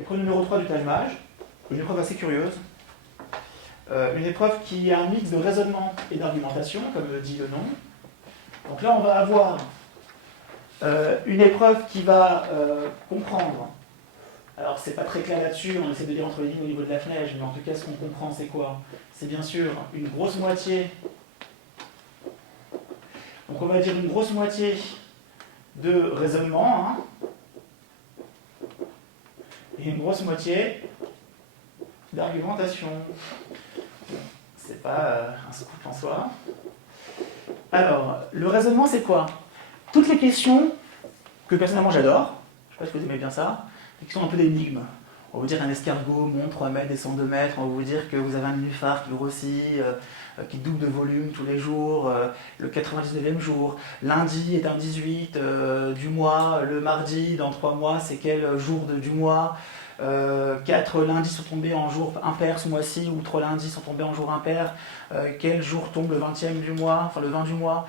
Épreuve numéro 3 du tilemage, une épreuve assez curieuse. Une épreuve qui est un mix de raisonnement et d'argumentation, comme le dit le nom. Donc là, on va avoir une épreuve qui va comprendre. Alors, c'est pas très clair là-dessus, on essaie de lire entre les lignes au niveau de la flèche, mais en tout cas, ce qu'on comprend, c'est quoi? C'est bien sûr une grosse moitié. Donc, on va dire une grosse moitié de raisonnement, hein, et une grosse moitié d'argumentation. C'est pas un scoop en soi. Alors, le raisonnement, c'est quoi? Toutes les questions que personnellement j'adore, je ne sais pas si vous aimez bien ça, qui sont un peu d'énigmes. On va vous dire qu'un escargot monte 3 mètres, descend 2 mètres, on va vous dire que vous avez un nénuphar qui grossit, qui double de volume tous les jours, le 99e jour, lundi est un 18 du mois, le mardi dans 3 mois c'est quel jour du mois, 4 lundis sont tombés en jour impair ce mois-ci, ou 3 lundis sont tombés en jour impair, quel jour tombe le 20e du mois, enfin le 20 du mois.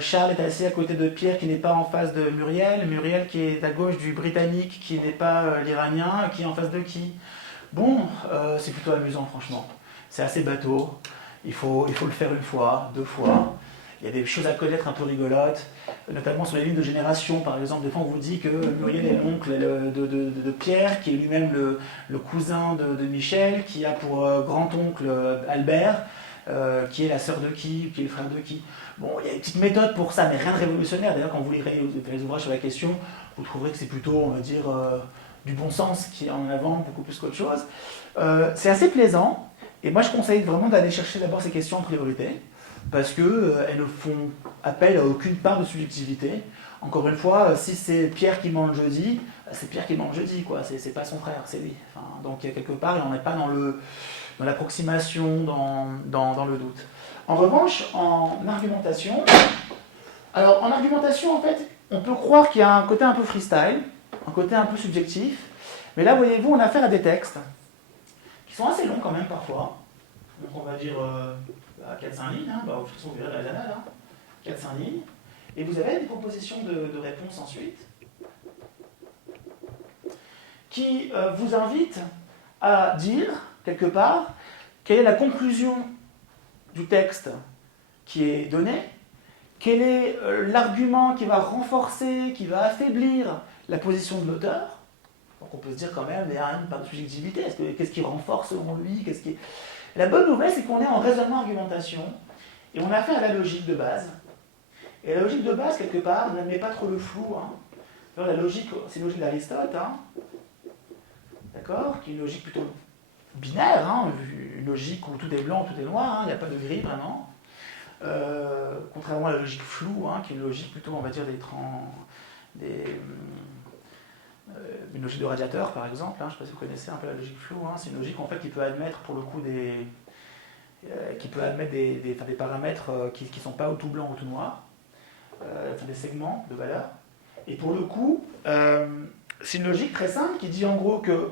Charles est assis à côté de Pierre qui n'est pas en face de Muriel, Muriel qui est à gauche du Britannique qui n'est pas l'Iranien, qui est en face de qui? Bon, c'est plutôt amusant franchement, c'est assez bateau, il faut le faire une fois, 2 fois. Il y a des choses à connaître un peu rigolotes, notamment sur les lignes de génération. Par exemple, des fois on vous dit que Muriel est l'oncle de Pierre, qui est lui-même le cousin de Michel, qui a pour grand-oncle Albert, qui est la sœur de qui est le frère de qui. Bon, il y a une petite méthode pour ça, mais rien de révolutionnaire. D'ailleurs, quand vous lirez les ouvrages sur la question, vous trouverez que c'est plutôt, on va dire, du bon sens qui est en avant, beaucoup plus qu'autre chose. C'est assez plaisant, et moi je conseille vraiment d'aller chercher d'abord ces questions en priorité, parce qu'elles ne font appel à aucune part de subjectivité. Encore une fois, si c'est Pierre qui ment le jeudi, c'est Pierre qui ment le jeudi, quoi. C'est pas son frère, c'est lui. Enfin, donc quelque part, on n'est pas dans l'approximation, dans le doute. En revanche, en argumentation, alors en argumentation, en fait, on peut croire qu'il y a un côté un peu freestyle, un côté un peu subjectif, mais là, voyez-vous, on a affaire à des textes qui sont assez longs quand même parfois. Donc on va dire 4-5 lignes, hein, de toute façon vous verrez la janale, hein, 4-5 lignes, et vous avez des propositions de réponses ensuite qui vous invitent à dire, quelque part, quelle est la conclusion du texte qui est donné, quel est l'argument qui va renforcer, qui va affaiblir la position de l'auteur. Donc on peut se dire quand même, il y a une part de subjectivité, qu'est-ce qui renforce selon lui, La bonne nouvelle, c'est qu'on est en raisonnement-argumentation, et on a affaire à la logique de base. Et la logique de base, quelque part, n'admet pas trop le flou. Hein. Alors, la logique, c'est une logique d'Aristote, hein, d'accord, qui est une logique plutôt binaire, hein, une logique où tout est blanc, tout est noir, hein, il n'y a pas de gris vraiment. Contrairement à la logique floue, hein, qui est une logique plutôt, on va dire, une logique de radiateur, par exemple. Hein, je ne sais pas si vous connaissez un peu la logique floue. Hein, c'est une logique en fait qui peut admettre, pour le coup, des paramètres qui ne sont pas ou tout blanc ou tout noir, des segments de valeur. Et pour le coup, c'est une logique très simple qui dit en gros que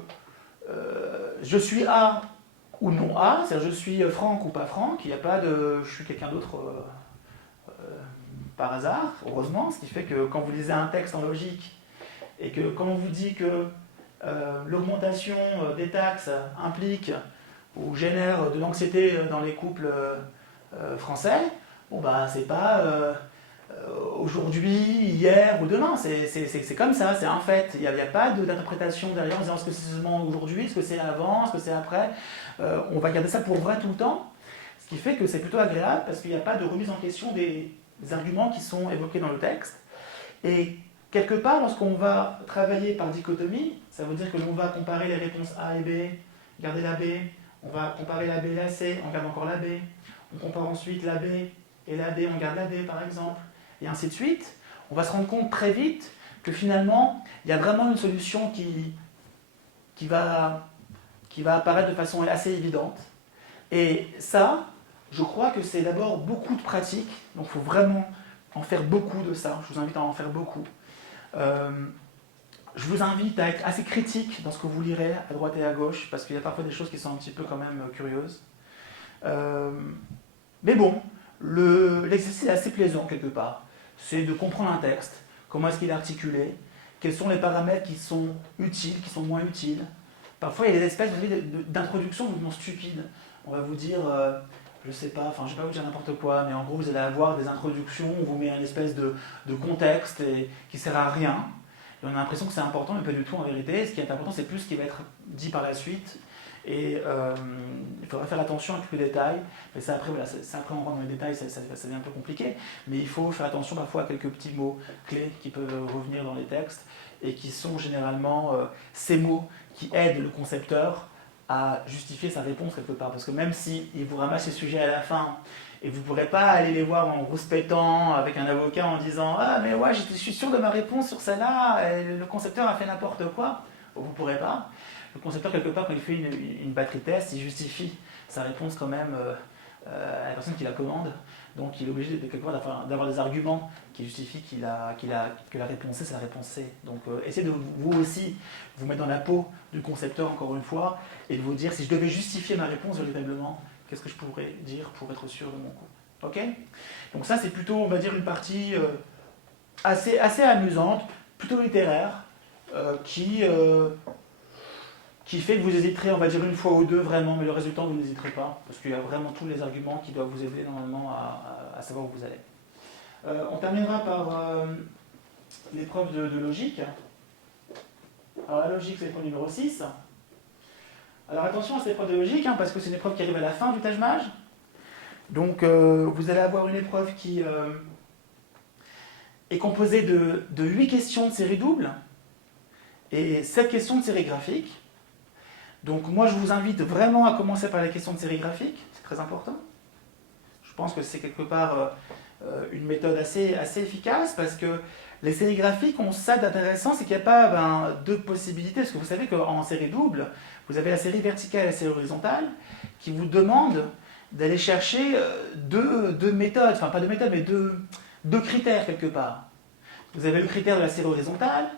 je suis A ou non A, c'est-à-dire je suis Franck ou pas Franck, il n'y a pas de je suis quelqu'un d'autre par hasard, heureusement, ce qui fait que quand vous lisez un texte en logique et que quand on vous dit que l'augmentation des taxes implique ou génère de l'anxiété dans les couples français, bon bah c'est pas aujourd'hui, hier ou demain, c'est comme ça, c'est un fait. Il n'y a pas d'interprétation derrière en disant est-ce que c'est seulement aujourd'hui, est-ce que c'est avant, est-ce que c'est après. On va garder ça pour vrai tout le temps, ce qui fait que c'est plutôt agréable parce qu'il n'y a pas de remise en question des arguments qui sont évoqués dans le texte. Et quelque part, lorsqu'on va travailler par dichotomie, ça veut dire que l'on va comparer les réponses A et B, garder la B, on va comparer la B et la C, on garde encore la B, on compare ensuite la B et la D, on garde la D par exemple, et ainsi de suite. On va se rendre compte très vite que finalement, il y a vraiment une solution qui va apparaître de façon assez évidente. Et ça, je crois que c'est d'abord beaucoup de pratique, donc il faut vraiment en faire beaucoup de ça, je vous invite à en faire beaucoup. Je vous invite à être assez critique dans ce que vous lirez à droite et à gauche, parce qu'il y a parfois des choses qui sont un petit peu quand même curieuses. Mais bon, l'exercice est assez plaisant quelque part. C'est de comprendre un texte, comment est-ce qu'il est articulé, quels sont les paramètres qui sont utiles, qui sont moins utiles. Parfois, il y a des espèces d'introductions complètement stupides. On va vous dire, je sais pas, enfin, je vais pas vous dire n'importe quoi, mais en gros, vous allez avoir des introductions, on vous met une espèce de contexte qui sert à rien. Et on a l'impression que c'est important, mais pas du tout en vérité. Ce qui est important, c'est plus ce qui va être dit par la suite. Et il faudra faire attention à quelques détails. Mais ça, après, voilà, ça, après on rentre dans les détails, ça devient un peu compliqué. Mais il faut faire attention parfois à quelques petits mots clés qui peuvent revenir dans les textes et qui sont généralement ces mots qui aident le concepteur à justifier sa réponse quelque part. Parce que même s'il vous ramasse les sujets à la fin, et vous ne pourrez pas aller les voir en rouspétant avec un avocat en disant « Ah, mais ouais, je suis sûr de ma réponse sur celle-là, le concepteur a fait n'importe quoi », vous ne pourrez pas. Le concepteur, quelque part, quand il fait une batterie test, il justifie sa réponse quand même à la personne qui la commande. Donc il est obligé de, quelque part d'avoir des arguments qui justifient que la réponse C, c'est la réponse C. Donc essayez de vous aussi vous mettre dans la peau du concepteur, encore une fois, et de vous dire si je devais justifier ma réponse véritablement, qu'est-ce que je pourrais dire pour être sûr de mon coup. Ok ? Donc ça, c'est plutôt, on va dire, une partie assez amusante, plutôt littéraire, qui fait que vous hésiterez, on va dire, une fois ou deux vraiment, mais le résultat, vous n'hésiterez pas, parce qu'il y a vraiment tous les arguments qui doivent vous aider normalement à savoir où vous allez. On terminera par l'épreuve de logique. Alors la logique, c'est l'épreuve numéro 6. Alors attention à cette épreuve de logique, parce que c'est une épreuve qui arrive à la fin du Taj-Maj. Donc vous allez avoir une épreuve qui est composée de 8 questions de série double et 7 questions de série graphique. Donc moi je vous invite vraiment à commencer par les questions de série graphique, c'est très important. Je pense que c'est quelque part une méthode assez efficace parce que les séries graphiques ont ça d'intéressant, c'est qu'il n'y a pas deux possibilités, parce que vous savez qu'en série double, vous avez la série verticale et la série horizontale qui vous demandent d'aller chercher deux méthodes, enfin pas deux méthodes, mais deux critères quelque part. Vous avez le critère de la série horizontale,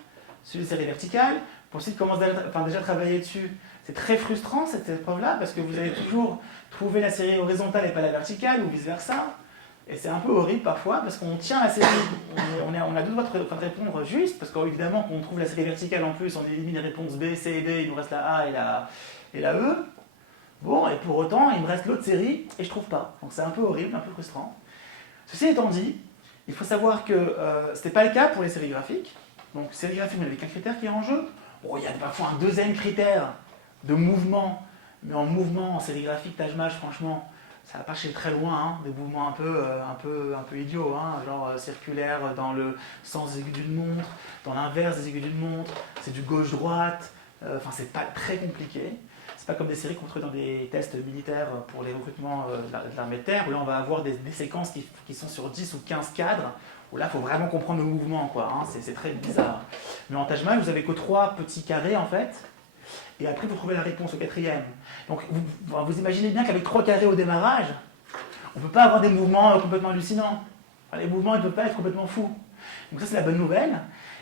celui de la série verticale, pour ensuite commencer déjà travailler dessus. C'est très frustrant cette épreuve-là, parce que vous allez toujours trouver la série horizontale et pas la verticale, ou vice-versa. Et c'est un peu horrible parfois, parce qu'on tient la série, on a deux doigts de répondre juste, parce qu'évidemment, quand on trouve la série verticale en plus, on élimine les réponses B, C et D, il nous reste la A et la E. Bon, et pour autant, il me reste l'autre série, et je trouve pas. Donc c'est un peu horrible, un peu frustrant. Ceci étant dit, il faut savoir que ce n'était pas le cas pour les séries graphiques. Donc série graphique, vous n'avez qu'un critère qui est en jeu. Bon, il y a parfois un deuxième critère de mouvement, mais en mouvement, en série graphique, Taj-Maj, franchement, ça va pas chez très loin, des mouvements un peu idiots, genre circulaire dans le sens des aiguilles d'une montre, dans l'inverse des aiguilles d'une montre, c'est du gauche-droite, c'est pas très compliqué. C'est pas comme des séries qu'on trouve dans des tests militaires pour les recrutements de l'armée de terre, où là on va avoir des séquences qui sont sur 10 ou 15 cadres, où là il faut vraiment comprendre le mouvement, c'est très bizarre. Mais en Taj-Maj, vous n'avez que 3 petits carrés en fait, et après vous trouvez la réponse au 4e. Donc vous imaginez bien qu'avec 3 carrés au démarrage, on ne peut pas avoir des mouvements complètement hallucinants. Les mouvements ne peuvent pas être complètement fous. Donc ça c'est la bonne nouvelle.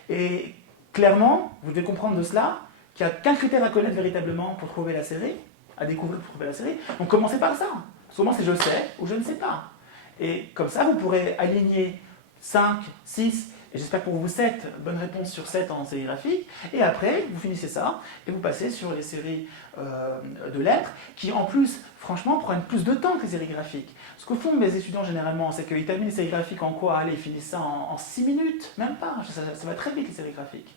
Et clairement, vous devez comprendre de cela qu'il n'y a qu'un critère à connaître véritablement pour trouver la série, à découvrir pour trouver la série. Donc commencez par ça. Souvent c'est je sais ou je ne sais pas. Et comme ça, vous pourrez aligner 5, 6, et j'espère pour vous 7 bonnes réponses sur 7 en série graphique. Et après, vous finissez ça, et vous passez sur les séries de lettres, qui en plus, franchement, prennent plus de temps que les séries graphiques. Ce que font mes étudiants généralement, c'est qu'ils terminent les séries graphiques en quoi? Allez, ils finissent ça en 6 minutes, même pas. Ça va très vite les séries graphiques.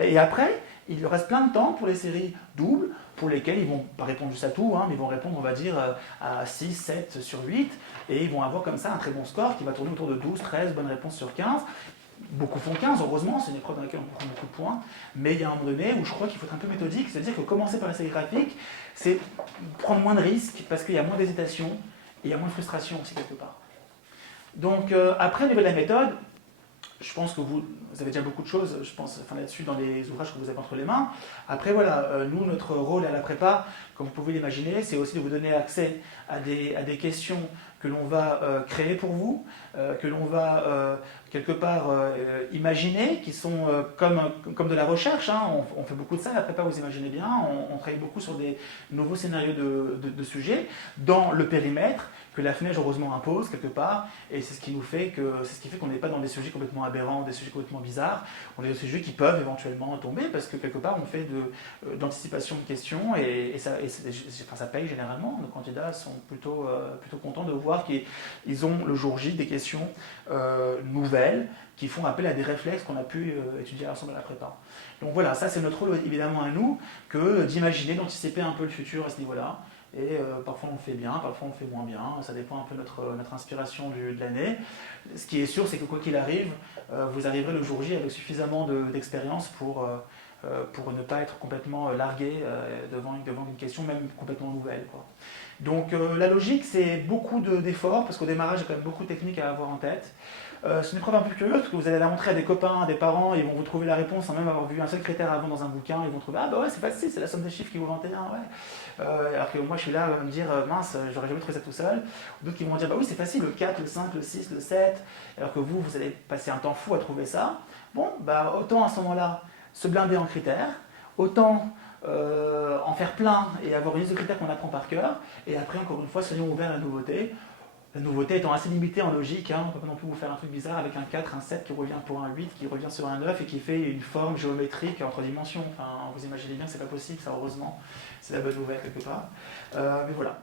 Et après, il leur reste plein de temps pour les séries doubles, pour lesquelles ils ne vont pas répondre juste à tout, mais ils vont répondre, on va dire, à 6, 7 sur 8, et ils vont avoir comme ça un très bon score qui va tourner autour de 12, 13 bonnes réponses sur 15. Beaucoup font 15, heureusement, c'est une épreuve dans laquelle on prend beaucoup de points, mais il y a un moment donné où je crois qu'il faut être un peu méthodique, c'est-à-dire que commencer par la série graphique, c'est prendre moins de risques, parce qu'il y a moins d'hésitation, et il y a moins de frustration aussi quelque part. Donc après, au niveau de la méthode, je pense que vous avez déjà beaucoup de choses, je pense, là-dessus dans les ouvrages que vous avez entre les mains. Après, voilà, nous, notre rôle à la prépa, comme vous pouvez l'imaginer, c'est aussi de vous donner accès à des questions que l'on va créer pour vous, que l'on va quelque part imaginer, qui sont comme de la recherche. Hein. On fait beaucoup de ça à la prépa, vous imaginez bien. On travaille beaucoup sur des nouveaux scénarios de sujets dans le périmètre que la FNEJ heureusement impose quelque part, et c'est ce qui fait qu'on n'est pas dans des sujets complètement aberrants, des sujets complètement bizarres. On est dans des sujets qui peuvent éventuellement tomber parce que quelque part on fait d'anticipation de questions et ça paye généralement. Nos candidats sont plutôt contents de voir qu'ils ont le jour J des questions nouvelles qui font appel à des réflexes qu'on a pu étudier ensemble à la prépa. Donc voilà, ça c'est notre rôle évidemment à nous, que d'imaginer, d'anticiper un peu le futur à ce niveau-là. Et parfois on le fait bien, parfois on le fait moins bien, ça dépend un peu de notre inspiration de l'année. Ce qui est sûr, c'est que quoi qu'il arrive, vous arriverez le jour J avec suffisamment d'expérience pour ne pas être complètement largué devant une question même complètement nouvelle, quoi. Donc la logique, c'est beaucoup d'efforts, parce qu'au démarrage, il y a quand même beaucoup de techniques à avoir en tête. C'est une épreuve un peu curieuse, parce que vous allez la montrer à des copains, à des parents, ils vont vous trouver la réponse sans même avoir vu un seul critère avant dans un bouquin, ils vont trouver « Ah bah ouais, c'est facile, c'est la somme des chiffres qui vaut 21, ouais ». Alors que moi, je suis là à me dire « Mince, j'aurais jamais trouvé ça tout seul ». D'autres qui vont dire « Bah oui, c'est facile, le 4, le 5, le 6, le 7 ». Alors que vous allez passer un temps fou à trouver ça. Bon, bah autant à ce moment-là se blinder en critères, autant en faire plein et avoir une liste de critères qu'on apprend par cœur, et après, encore une fois, soyons ouverts à la nouveauté. La nouveauté étant assez limitée en logique, hein, on ne peut pas non plus vous faire un truc bizarre avec un 4, un 7 qui revient pour un 8, qui revient sur un 9 et qui fait une forme géométrique en 3 dimensions. Enfin, vous imaginez bien que c'est pas possible, ça heureusement, c'est la bonne nouvelle quelque part. Mais voilà.